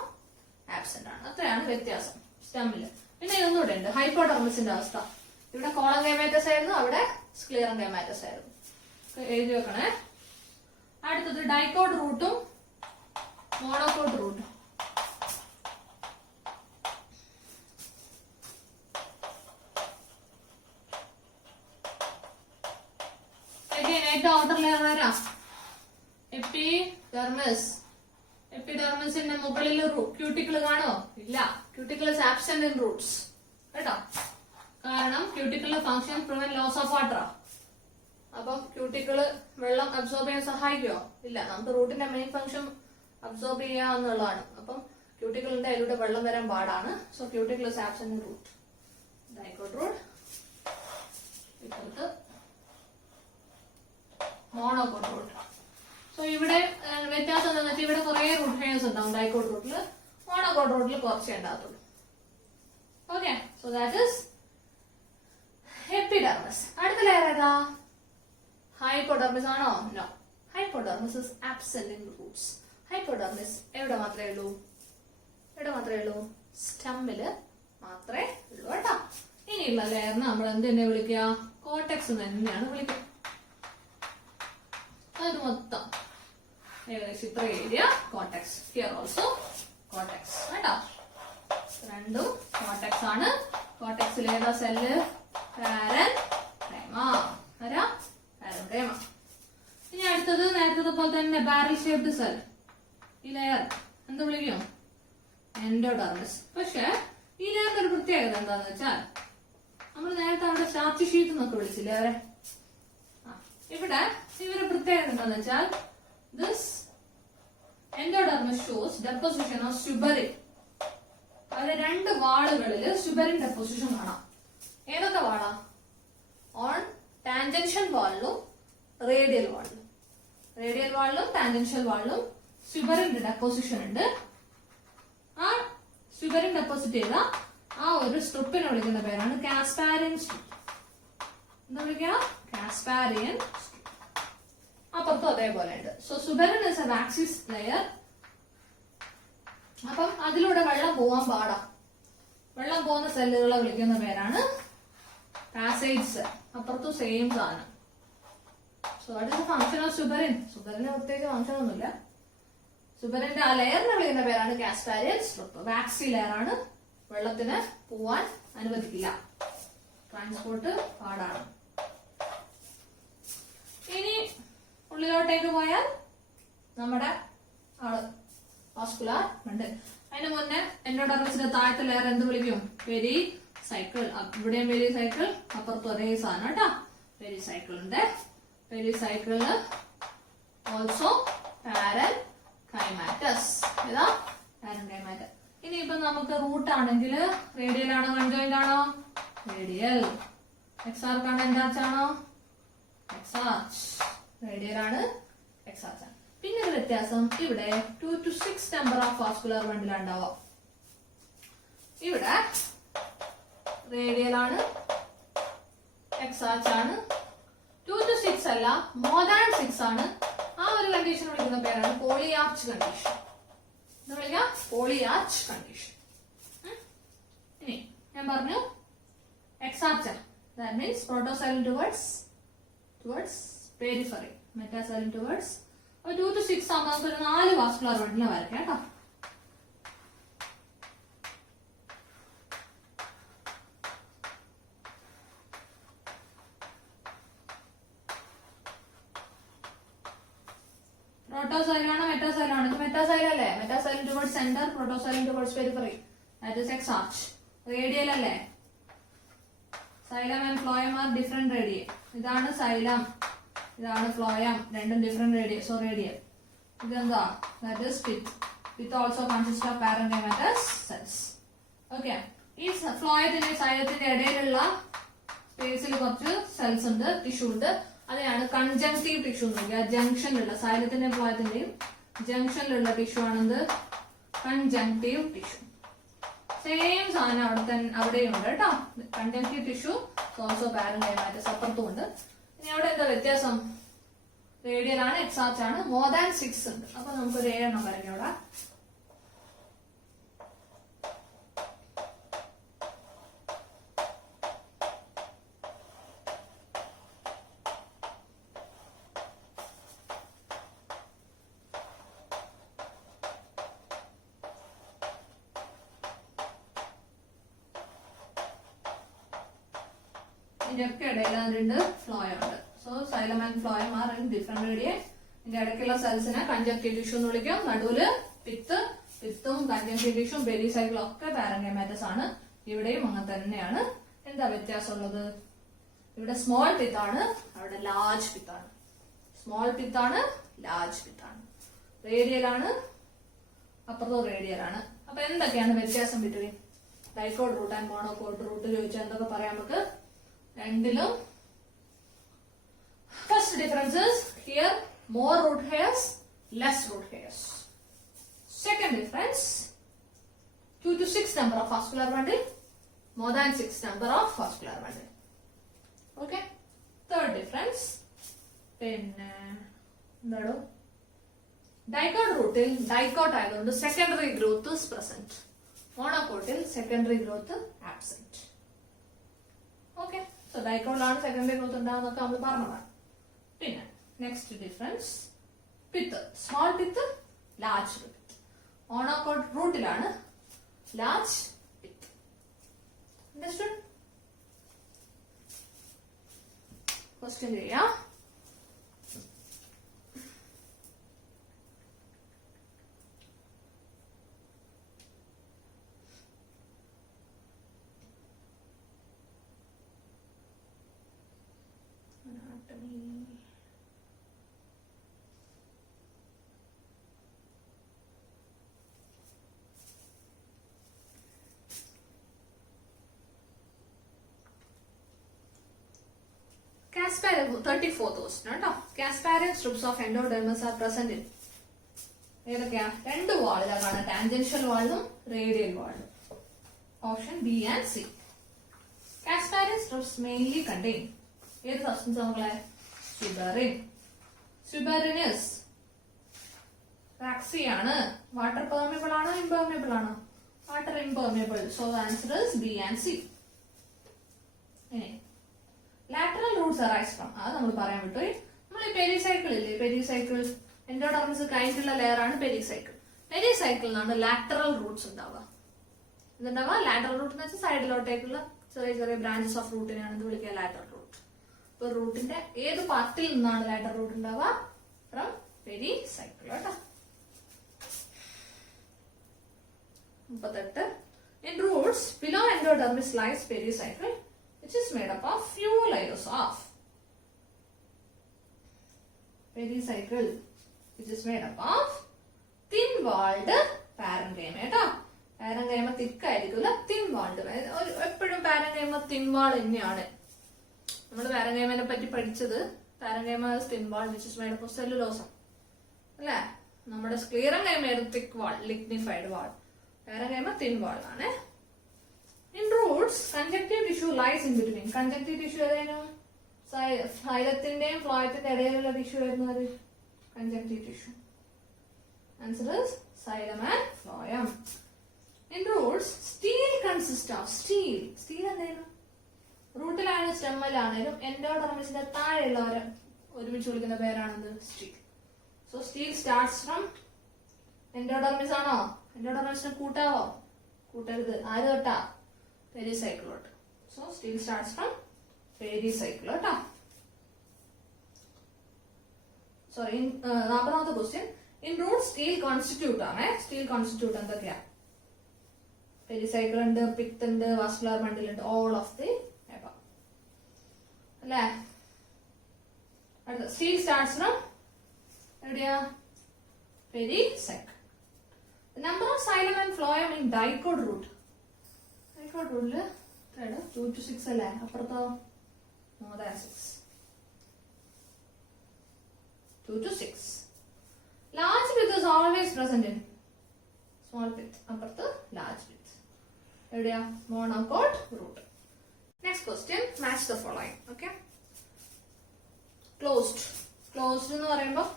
ആബ്സെന്റ് ആണ്. അത്രയാണ് വ്യത്യാസം സ്റ്റെമ്മില്. പിന്നെ ഇതൊന്നുകൂടെ ഉണ്ട് ഹൈപ്പോഡെർമിസിന്റെ അവസ്ഥ. ഇവിടെ കോളം ഗൈമാറ്റസ് ആയിരുന്നു, അവിടെ സ്ക്ലിയറം ഗൈമാറ്റസ് ആയിരുന്നു. എഴുതി വെക്കണേ. അടുത്തത് ഡൈക്കോട്ട് റൂട്ടും മോണോകോട്ട് റൂട്ടും. ഏറ്റവും ഔട്ടർ ലെയർ ആരാ? എപ്പിഡെർമിസ്. എപ്പിഡെർമിസിന്റെ മുകളിൽ ക്യൂട്ടിക്കിൾ കാണോ? ഇല്ല. Cuticle is absent in roots കേട്ടോ. കാരണം ക്യൂട്ടിക്കിളിന്റെ function prevent loss of water. അപ്പം ക്യൂട്ടിക്കിള് വെള്ളം അബ്സോർബ് ചെയ്യാൻ സഹായിക്കുമോ? ഇല്ല. നമുക്ക് റൂട്ടിന്റെ മെയിൻ ഫംഗ്ഷൻ അബ്സോർബ് ചെയ്യുക എന്നുള്ളതാണ്. അപ്പം ക്യൂട്ടിക്കിളിന്റെ അതിലൂടെ വെള്ളം വരാൻ പാടാണ്. So cuticle is absent in root. Dicot root ഇപ്പുറത്ത് മോണോകോട്ട് റൂട്ട്. സോ ഇവിടെ വ്യത്യാസം എന്താണെന്ന് വെച്ചാൽ ഇവിടെ കുറെ റൂട്ട് ഹെയർസ് ഉണ്ടാവും ഡൈക്കോട്ട് റൂട്ടിൽ. മോണോകോട്ട് റൂട്ടിൽ കുറച്ചേ ഉണ്ടാകത്തുള്ളൂ. Okay. So that is epidermis. അടുത്ത ലെയർ ഏതാ? ഹൈപ്പോഡെർമിസ് ആണോ? No. Hypodermis is absent in roots. Hypodermis എവിടെ മാത്രമേ ഉള്ളൂ? സ്റ്റമ്മില് മാത്രമേ ഉള്ളൂ കേട്ടോ. ഇനിയുള്ള ലെയറിന് നമ്മൾ എന്തിനെ വിളിക്കുക? കോർട്ടെക്സ് തന്നെയാണ് വിളിക്കുക. അത് മൊത്തം ഏകദേശം ഇത്ര area cortex. Here also cortex കേട്ടോ. രണ്ടും കോർട്ടെക്സ് ആണ്. കോർട്ടെക്സിൽ ഏതാ സെല്ല്? പാരൻകൈമ. ആരാ? പാരൻകൈമ. ഇനി അടുത്തത് നേരത്തെ പോലെ തന്നെ ബാരൽ ഷേപ്ഡ് സെൽ. ഈ ലെയർ എന്ത് വിളിക്കും? എൻഡോഡെർമിസ്. പക്ഷെ ഈ ലെയറിന്റെ ഒരു പ്രത്യേകത എന്താന്ന് വെച്ചാൽ നമ്മൾ നേരത്തെ അവിടെ സ്റ്റാർച്ച് ഷീറ്റ് എന്നൊക്കെ വിളിച്ചില്ലേ അവരെ? ഇവിടെ ഇവരുടെ പ്രത്യേകത എന്താന്ന് വെച്ചാൽ this endodermis shows deposition of suberin. അതിലെ രണ്ട് വാളുകളിൽ സുബറിൻ ഡെപ്പോസിഷൻ കാണാം. ഏതൊക്കെ വാളാ? ഓൺ ടാൻജൻഷ്യൽ വാളിലും റേഡിയൽ വാളിലും. റേഡിയൽ വാളിലും ടാൻജൻഷ്യൽ വാളിലും സുബറിന്റെ ഡെപ്പോസിഷൻ ഉണ്ട്. ആ സുബറിൻ ഡെപ്പോസിറ്റ് ചെയ്ത ആ ഒരു സ്ട്രിപ്പിനെ വിളിക്കുന്ന പേരാണ് കാസ്പാരിയൻ സ്ട്രിപ്പ്. എന്താ വിളിക്കുക? Casparian strip. അപ്പുറത്തും അതേപോലെ ഉണ്ട്. So suberin is a waxes layer. അപ്പം അതിലൂടെ വെള്ളം പോവാൻ പാടാ. വെള്ളം പോകുന്ന സെല്ലുകളെ വിളിക്കുന്ന പേരാണ് പാസേജ് സെൽ. അപ്പുറത്തും സെയിം സാധനം. So what is the function of suberin? സുബറിന് പ്രത്യേകിച്ച് ഫംഗ്ഷൻ ഒന്നുമില്ല. സുബറിന്റെ ആ ലെയറിനെ വിളിക്കുന്ന പേരാണ് കാസ്പാരിയൻ സ്ട്രിപ്പ്. വാക്സി ലെയർ ആണ്. വെള്ളത്തിന് പോവാൻ അനുവദിക്കില്ല. ട്രാൻസ്പോർട്ട് പാടാണ്. ഇനി ഉള്ളിലോട്ടേക്ക് പോയാൽ നമ്മുടെ ആള് വാസ്കുലാർ ഉണ്ട്. അതിന് മുന്നേ എൻഡോഡെർമിസിന്റെ താഴത്തെ ലെയർ എന്ത് വിളിക്കും? Peri cycle. ഇവിടെയും പെരി സൈക്കിൾ, അപ്പുറത്തും ഒരേ സാധനം കേട്ടോ. പെരി സൈക്കിൾ ഉണ്ട്. പെരി സൈക്കിളിന് ഓൾസോ പാരൻകൈമാറ്റസ്. ഏതാ? പാരൻകൈമാറ്റ. ഇനിയിപ്പോ നമുക്ക് റൂട്ട് ആണെങ്കിൽ റേഡിയൽ ആണോ കൺജോയിന്റ് ആണോ? റേഡിയൽ. എക്സാർക്കാണ് എൻഡാർച്ച് ആണോ? എക്സാർച്ച്. റേഡിയൽ ആണ്, എക്സാർച്ച് ആണ്. പിന്നെ ഒരു വ്യത്യാസം, ഇവിടെ 2 to 6 നമ്പർ ഓഫ് വാസ്കുലർ ബണ്ടിലാണ് ഉണ്ടാവുക. ഇവിടെ റേഡിയൽ ആണ്, എക്സാർച്ച് ആണ്. 2 to 6 അല്ല, മോർ ദാൻ 6 ആണ്. ആ ഒരു കണ്ടീഷൻ വിളിക്കുന്ന പേരാണ് പോളിയാർച്ച് കണ്ടീഷൻ. എന്താ വിളിക്കുക? Polyarch condition. ഇനി ഞാൻ പറഞ്ഞു exarch. That means protoxylem towards periphery, metaxylem towards. 2 to 6 ആകുമ്പോൾ നമുക്കൊരു 4 വാസ്കുലർ ബണ്ടിനെ വരയ്ക്കാം കേട്ടോ. പ്രോട്ടോസൈലാണോ മെറ്റാസൈലാണോ? ഇത് മെറ്റാസൈൽ അല്ലേ? Metaxylem towards centre, protoxylem towards periphery. That is exarch. Radial അല്ലേ? Xylem and phloem are different radial. ഇതാണ് സൈലം, ഇതാണ് ഫ്ലോയം. രണ്ടും ഡിഫറെന്റ് റേഡിയൽ. So radial. ഇതെന്താ? That is pith. Pith also consist of parenchymatous cells. Okay. ഈ ഫ്ലോയത്തിന്റെ സൈലത്തിന്റെ ഇടയിലുള്ള സ്പേസിൽ കുറച്ച് സെൽസ് ഉണ്ട്, ടിഷ്യൂ ഉണ്ട്. അതിനാണ് കൺജങ്ക്റ്റീവ് ടിഷ്യൂ എന്ന് പറയുക. ജംഗ്ഷനിലുള്ള സൈലത്തിന്റെയും ഫ്ലോയത്തിന്റെയും ജംഗ്ഷനിലുള്ള ടിഷ്യൂ ആണെന്ത്? കൺജങ്ക്റ്റീവ് ടിഷ്യൂ. സെയിം സാധനം അവിടെയും ഉണ്ട് കേട്ടോ. കൺജങ്ക്റ്റീവ് ടിഷ്യൂ ഓൾസോ പാരൻകൈമാറ്റസ് അപ്പുറത്തും ഉണ്ട്. ഇനി അവിടെ എന്താ വ്യത്യാസം? റേഡിയൽ ആണ്, എക്സാർച്ച് ആണ്. മോർ ദാൻ 6 ഉണ്ട്. അപ്പൊ നമുക്കൊരു 7 എണ്ണം വരയ്ക്കാം അവിടെ. ഇതിന്റെ ഒക്കെ ഇടയിൽ 2 ഫ്ലോയം ഉണ്ട്. So xylem and phloem are in different radii. ഇതിന്റെ ഇടയ്ക്കുള്ള സെൽസിനെ കൺജക്റ്റീവ് ടിഷ്യൂ എന്ന് വിളിക്കും. നടുവില് പിത്തും കൺജക്റ്റീവ് ടിഷ്യൂ പെരിസൈക്കിളും ഒക്കെ പാരങ്കൈമാറ്റസ് ആണ്. ഇവിടെയും അങ്ങനെ തന്നെയാണ്. എന്താ വ്യത്യാസമുള്ളത്? ഇവിടെ സ്മോൾ പിത്താണ്, അവിടെ ലാർജ് പിത്താണ്. സ്മോൾ പിത്താണ്, ലാർജ് പിത്താണ്. റേഡിയൽ ആണ്, അപ്പുറത്തോ റേഡിയൽ ആണ്. അപ്പൊ എന്തൊക്കെയാണ് വ്യത്യാസം between dicot root and monocot root ചോദിച്ചാൽ എന്തൊക്കെ പറയാം നമുക്ക്? രണ്ടിലും first differences here more root hairs, less root hairs. Second difference, 2 to 6 number of vascular bundle, more than 6 number of vascular bundle. Okay. Third difference, dicot rootil dicot ayadondu secondary growth is present. Monocotil secondary growth absent. Okay. So dicot lana secondary growth undavunnu nammu parnadana. Pinne next difference, pith, small pith, large pith. Monocot rootilana large pith. Understood? Question cheya. Anatomy. Casparian 34th question. Casparian strips of endodermis are present in ഏതൊക്കെയാ? രണ്ട് വാളിലാണ്, ടാൻജൻഷ്യൽ വാളും റേഡിയൽ വാളും. Option B and C. Casparian strips mainly contain ഏത് സബ്സ്റ്റൻസ് നമ്മളെ? Suberin. Suberin is waxy ആണ്. വാട്ടർ പെർമിയബിൾ ആണോ ഇംപെർമിയബിൾ ആണോ? Water impermeable. So answer is B and C. ഇനി lateral roots arise from, അത് നമ്മൾ പറയാൻ വിട്ടു. നമ്മൾ ഈ പെരിസൈക്കിൾ ഇല്ലേ, പെരിസൈക്കിൾ എൻഡോഡെർമിസ് കഴിഞ്ഞിട്ടുള്ള ലെയർ ആണ് പെരിസൈക്കിൾ. പെരിസൈക്കിളിനാണ് ലാറ്ററൽ റൂട്ട്സ് ഉണ്ടാവുക. ഇതുണ്ടാവുക ലാറ്ററൽ റൂട്ട് എന്ന് വെച്ചാൽ സൈഡിലോട്ടേക്കുള്ള ചെറിയ ചെറിയ ബ്രാഞ്ചസ് ഓഫ് റൂട്ടിനെയാണ് ഇത് വിളിക്കുക ലാറ്ററൽ റൂട്ട്. ഇപ്പൊ റൂട്ടിന്റെ ഏത് പാർട്ടിൽ നിന്നാണ് ലാറ്ററൽ റൂട്ട് ഉണ്ടാവുക? From pericycle. കേട്ടോ. 38. In roots below endodermis lies pericycle, which is made up of few layers of pericycle, which is made up of thin walled parenchyma. Parenchyma thick ആയിരിക്കില്ല, thin walled. എപ്പോഴും parenchyma thin wall തന്നെയാണ്. നമ്മൾ parenchyma പറ്റി പഠിച്ചത് parenchyma is thin wall which is made up of cellulose അല്ലേ? നമ്മുടെ sclerenchyma thick wall, lignified wall. Parenchyma thin wall ആണ്. In roots, conjunctive tissue lies in between. Conjunctive tissue ഏതായിരുന്നു? xylem-ത്തിന്റെയും phloem-ത്തിന്റെ ഇടയിലുള്ള ടിഷ്യൂ ആയിരുന്നു അത് conjunctive tissue. Answer is xylem and phloem. In roots, steel consists of steel. Steel എന്തായിരുന്നു? റൂട്ടിലാണെങ്കിലും സ്റ്റെമ്മിലാണെങ്കിലും എൻഡോഡെർമിസിന്റെ താഴെയുള്ളവരെ ഒരുമിച്ച് വിളിക്കുന്ന പേരാണെന്ത്? Stele. So stele starts from endodermis ആണോ? എൻഡോഡെർമിസിനെ കൂട്ടാവോ? കൂട്ടരുത്. ആര് തൊട്ടാ? പെരിസൈക്കിളോട്ട്. So stele starts from pericycle. കേട്ടോ. Sorry, 40th question. In root stele constitute ആണ്. സ്റ്റീൽ കോൺസ്റ്റിറ്റ്യൂട്ട് എന്തൊക്കെയാ? പെരിസൈക്കിൾ ഉണ്ട്, പിത്ത് ഉണ്ട്, വാസ്കുലർ ബണ്ടിൽ ഉണ്ട്. ഓൾ ഓഫ് ദി എബവ് അല്ലേ? അടുത്ത സ്റ്റീൽ സ്റ്റാർട്ട്സ് ഫ്രം എവിടെയാ? Pericycle. The number of xylem and phloem in dicot root. Dicot root 2 to 6 അല്ലേ? അപ്പുറത്തോ more than 6. 2 to 6. Large pith is always present in small pith. അപ്പുറത്ത് large pith. എവിടെയാ? monocot root. Next question, match the following. Okay. Closed. Closed എന്ന് പറയുമ്പോൾ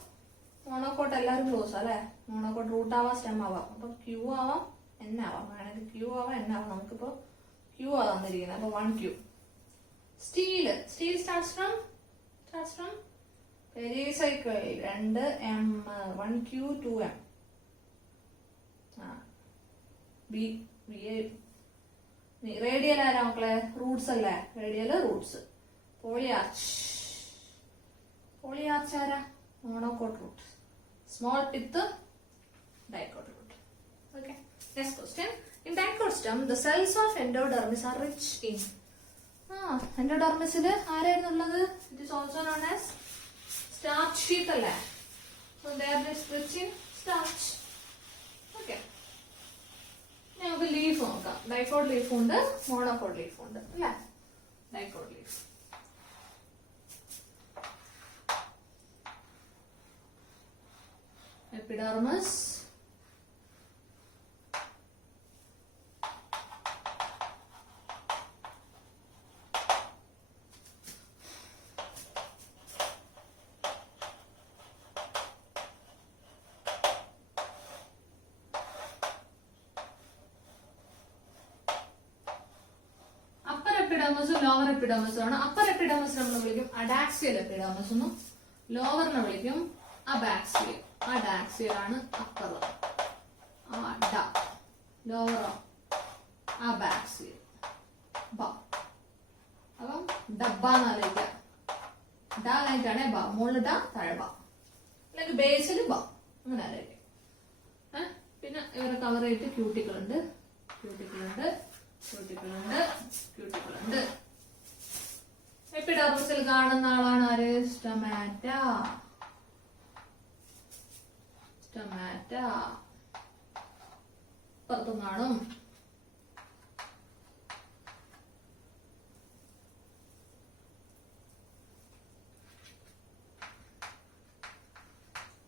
മോണോക്കോട്ട് എല്ലാവരും ക്ലോസ് അല്ലെ? മോണോക്കോട്ട് റൂട്ട് ആവാം, സ്റ്റെം ആവാം. അപ്പൊ ക്യൂ ആവാം, എൻ ആവാം. വേണമെങ്കിൽ ക്യൂ ആവാം, എൻ ആവാം. നമുക്കിപ്പോ ക്യൂ ആ തന്നിരിക്കുന്നത്. അപ്പൊ 1 Q. Stele starts from pericycle 2 M 1 Q 2 M. Radial ആരാ മക്കളെ? റൂട്ട്സ് അല്ലേ? Radial roots. പോളിയാർച്ച് പോളിയാച്ചാര monocot root, small pith dicot root. Okay, next question. In dicot stem, the cells of endodermis are rich in. endodermisൽ ആരായിരുന്നുള്ളത്? It is also known as starch sheath അല്ലേ? So they are rich in starch. Okay. നമുക്ക് ലീഫ് നോക്കാം. ഡൈക്കോട്ട് ലീഫ് ഉണ്ട്, മോണോകോട്ട് ലീഫ് ഉണ്ട് അല്ലേ? Dicot leaf. എപ്പിഡെർമിസ്, എപ്പിഡെർമിസും ലോവർ എപ്പിഡെർമിസും ആണ്. അപ്പർ എപ്പിഡെർമിസ് നമ്മൾ വിളിക്കും അഡാക്സിയൽ എപ്പിഡെർമിസ് എന്നും ലോവറിനെ വിളിക്കും അബാക്സിയൽ. അഡാക്സിയൽ ആണ് അപ്പർ, ലോവറോ അബാക്സിയൽ. അപ്പം ഡബ്ബാന്നാലോചിക്കാം. ഡ കഴിഞ്ഞിട്ടാണ് ബ, മുകളിൽ ഡ താഴെ ബ, അല്ലെങ്കിൽ ബേസിൽ ബ, അങ്ങനെ ആലോചിക്കാം. പിന്നെ ഇവരെ കവർ ചെയ്തിട്ട് ക്യൂട്ടിക്കിൾ ഉണ്ട്, എപ്പിഡെർമിസിൽ കാണുന്ന ആളാണ് ആര്? സ്റ്റൊമാറ്റ. പുറത്തും കാണും.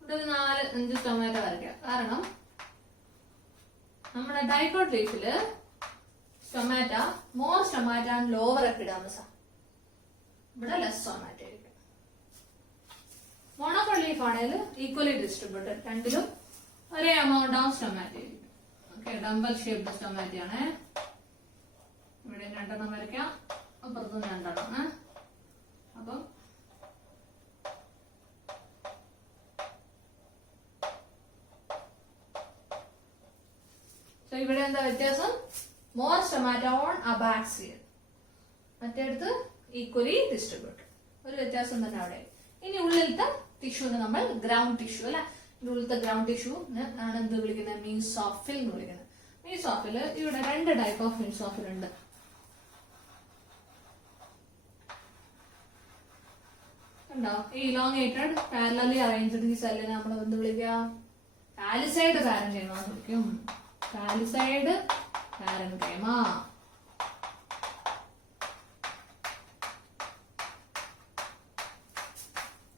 ഇവിടെ 4-5 സ്റ്റൊമാറ്റ വരയ്ക്കാം. കാരണം നമ്മുടെ ഡൈക്കോട്ട് ലീഫില് stomata, more stomata and lower epidermis. ഇവിടെ ലെസ് സ്റ്റൊമാറ്റ ആയിരിക്കും. മോണോകോട്ട് ലീഫ് ആണെങ്കിൽ ഈക്വലി ഡിസ്ട്രിബ്യൂട്ടഡ്, രണ്ടിലും ഒരേ എമൗണ്ട് ഓഫ് സ്റ്റൊമാറ്റ ആയിരിക്കും. ഓക്കെ, ഡംബൽ ഷേപ്ഡ് സ്റ്റൊമാറ്റ ആണ്. ഇവിടെ 2 വരയ്ക്കാം, അപ്പുറത്തും 2. അപ്പം ഇവിടെ എന്താ വ്യത്യാസം? മോർ സ്റ്റൊമാറ്റ ഓൺ അബാക്സിയൽ, മറ്റേടത്ത് ഈക്വലി ഡിസ്ട്രിബ്യൂട്ടഡ്. ഒരു വ്യത്യാസം തന്നെ അവിടെ. ഇനി ഉള്ളിലത്തെ ടിഷ്യൂന്ന് നമ്മൾ ഗ്രൗണ്ട് ടിഷ്യൂ അല്ലെ, ഉള്ളിലത്തെ ഗ്രൗണ്ട് ടിഷ്യൂ ആണ് എന്ത് വിളിക്കുന്നത്? മീസോഫിൽ എന്ന് വിളിക്കുന്നത്. മീസോഫില് ഇവിടെ 2 ടൈപ്പ് ഓഫ് മീസോഫിൽ ഉണ്ട്. ഉണ്ടോ? ഈ ഇലോങ്ങേറ്റഡ് പാരലലി അറേഞ്ച്ഡ് ഈ സെല്ലിനെ നമ്മൾ എന്ത് വിളിക്കുക? പാലിസൈഡ് പാരൻകൈമ എന്ന് വിളിക്കും. Palisade parenchyma.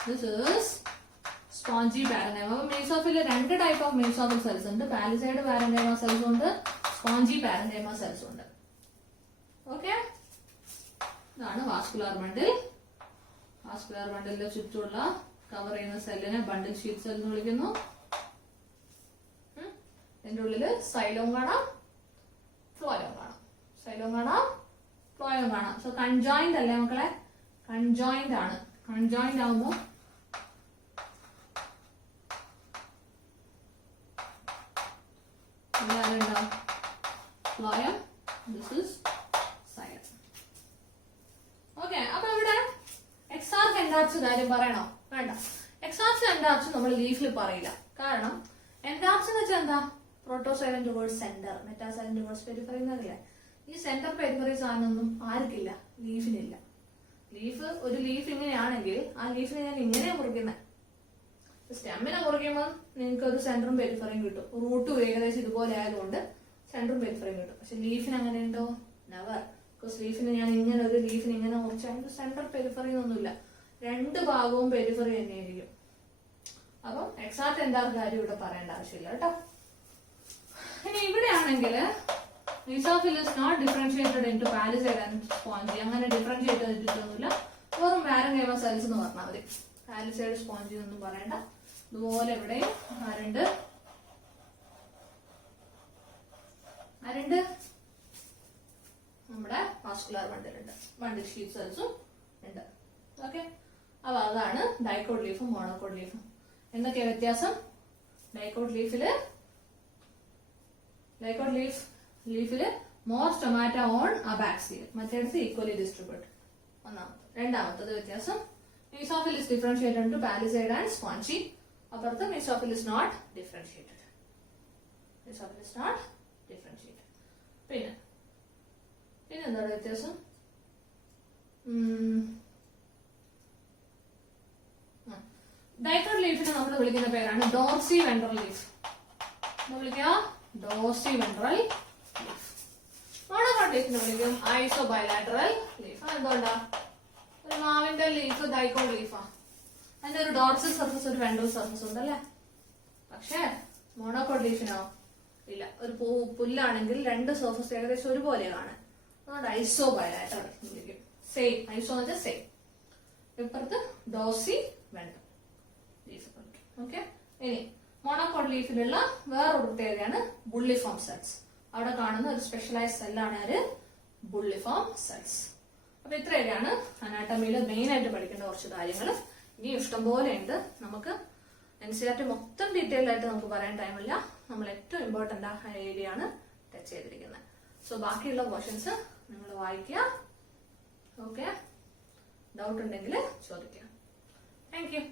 This is spongy parenchyma. മീസോഫില് 2 type of mesophyll cells ഉണ്ട്. പാലിസൈഡ് പാരൻകൈമ സെൽസ് ഉണ്ട്, സ്പോഞ്ചി പാരൻകൈമ സെൽസ് ഉണ്ട്. ഓക്കെ, ഇതാണ് വാസ്കുലാർ ബണ്ടിൽ. വാസ്കുലാർ ബണ്ടിലിന്റെ ചുറ്റുമുള്ള കവർ ചെയ്യുന്ന സെല്ലിനെ ബണ്ടിൽ ഷീറ്റ് സെൽ എന്ന് വിളിക്കുന്നു. ഇതിന്റെ ഉള്ളില് സൈലോം കാണാം, ഫ്ലോയം കാണാം. സൈലോം കാണാം, ഫ്ലോയം കാണാം. സോ കൺജോയിന്റ് അല്ലേ മക്കളെ? കൺജോയിന്റ് ആണ്. കൺജോയിന്റ് ആവുമ്പോ phloem, this is xylem. Okay, അപ്പൊ ഇവിടെ എക്സാർച്ച് എൻഡാർച്ച് കാര്യം പറയണോ? വേണ്ട. എക്സാർച്ച് എൻഡാർച്ച് നമ്മൾ ലീഫിൽ പറയില്ല. കാരണം എൻഡാർച്ച് എന്ന് വെച്ചാൽ എന്താ? Protoxylem towards centre, metaxylem towards periphery എന്നറിയില്ല. ഈ സെന്റർ പെരിഫറി സാധനമൊന്നും ആർക്കില്ല, ലീഫിനില്ല. ഒരു ലീഫ് ഇങ്ങനെയാണെങ്കിൽ ആ ലീഫിനെ ഞാൻ ഇങ്ങനെ മുറിക്കുന്നത്. സ്റ്റെമ്മിനെ മുറിക്കുമ്പോൾ നിങ്ങൾക്ക് ഒരു സെന്ററും പെരിഫറിയും കിട്ടും. റൂട്ടും ഏകദേശം ഇതുപോലെ ആയതുകൊണ്ട് സെന്ററും പെരിഫറിയും കിട്ടും. പക്ഷെ ലീഫിന് അങ്ങനെ ഉണ്ടോ? നെവർ. ബിക്കോസ് ലീഫിന് ഞാൻ ഇങ്ങനെ ഒരു ലീഫിന് ഇങ്ങനെ മുറിച്ചാൽ സെന്റർ പെരിഫറി ഒന്നുമില്ല. 2 ഭാഗവും പെരിഫറി തന്നെയായിരിക്കും. അപ്പം എക്സാക്ട് എന്താ കാര്യം ഇവിടെ പറയേണ്ട ആവശ്യമില്ല കേട്ടോ. ഇനി ഇവിടെ ആണെങ്കിൽ mesophyll is not differentiated into palisade and spongy. അങ്ങനെ ഡിഫറൻഷിയേറ്റ് ചെയ്തിട്ടൊന്നുമില്ല. വെറും പാരൻകൈമ സെൽസ് എന്ന് പറഞ്ഞാൽ മതി. പാലിസൈഡ് സ്പോഞ്ചി ഒന്നും പറയണ്ട. ഇതുപോലെ ഇവിടെ ആരുണ്ട്? നമ്മുടെ വാസ്കുലാർ ബണ്ടിലുണ്ട്. ബണ്ടിൽ ഷീറ്റ് സെൽസും ഉണ്ട്. ഓക്കെ, അപ്പൊ അതാണ് ഡൈക്കോട്ട് ലീഫും മോണോകോട്ട് ലീഫും. എന്തൊക്കെയാ വ്യത്യാസം? ഡൈക്കോട്ട് ലീഫില് മോർ സ്റ്റൊമാറ്റ ഓൺ അബാക്സിയൽ, മറ്റേടത്ത് ഈക്വലി ഡിസ്ട്രിബ്യൂട്ടഡ്. ഒന്നാമത്തെ. രണ്ടാമത്തത് വ്യത്യാസം Mesophil is differentiated into palisade and spongy. അപ്പുറത്ത് mesophil is not differentiated. Mesophil is not differentiated. പിന്നെ എന്താണ് വ്യത്യാസം? ഡൈക്കോട്ട് ലീഫിനെ നമ്മൾ വിളിക്കുന്ന പേരാണ് ഡോർസി വെൻട്രൽ ലീഫ്. വിളിക്കുക ഡോർസി വെൻട്രൽ ലീഫ്. മോണോകോട്ട് ലീഫിനെ വിളിക്കും ഐസോ ബൈലാറ്ററൽ ലീഫ്. എന്തുകൊണ്ടാ? ഒരു മാവിന്റെ ലീഫ് ഡൈക്കോട്ട് ലീഫാ. അതിന്റെ ഒരു ഡോർസൽ സർഫസ് ഒരു വെൻട്രൽ സർഫസ് ഉണ്ടല്ലേ. പക്ഷേ മോണോകോട്ട് ലീഫിനോ ഇല്ല. ഒരു പുല്ലാണെങ്കിൽ രണ്ട് സർഫസ് ഏകദേശം ഒരുപോലെ കാണാൻ. അതുകൊണ്ട് ഐസോ ബൈലാറ്ററൽ വിളിക്കും. സെയിം ഐസോ എന്ന് വെച്ചാൽ സെയിം. ഇപ്പുറത്ത് ഡോസി വെൻട്രൽ ലീഫ്. ഓക്കെ. ഇനി മോണോകോട്ട് ലീഫിലുള്ള വേറൊരു പ്രത്യേകതയാണ് ബുള്ളിഫോം സെൽസ്. അവിടെ കാണുന്ന ഒരു സ്പെഷ്യലൈസ് സെല്ലാണ് ഒരു ബുള്ളിഫോം സെൽസ്. അപ്പൊ ഇത്രയൊക്കെയാണ് അനാട്ടമിയിൽ മെയിൻ ആയിട്ട് പഠിക്കേണ്ട കുറച്ച് കാര്യങ്ങൾ. ഇനി ഇഷ്ടംപോലെ ഉണ്ട്. നമുക്ക് NCERT മൊത്തം ഡീറ്റെയിൽ ആയിട്ട് നമുക്ക് പറയാൻ ടൈമില്ല. നമ്മൾ ഏറ്റവും ഇമ്പോർട്ടന്റ് ആ ഏരിയ ആണ് ടച്ച് ചെയ്തിരിക്കുന്നത്. സോ ബാക്കിയുള്ള ക്വസ്റ്റ്യൻസ് നിങ്ങൾ വായിക്കുക. ഓക്കെ. ഡൗട്ട് ഉണ്ടെങ്കിൽ ചോദിക്കുക. Thank you.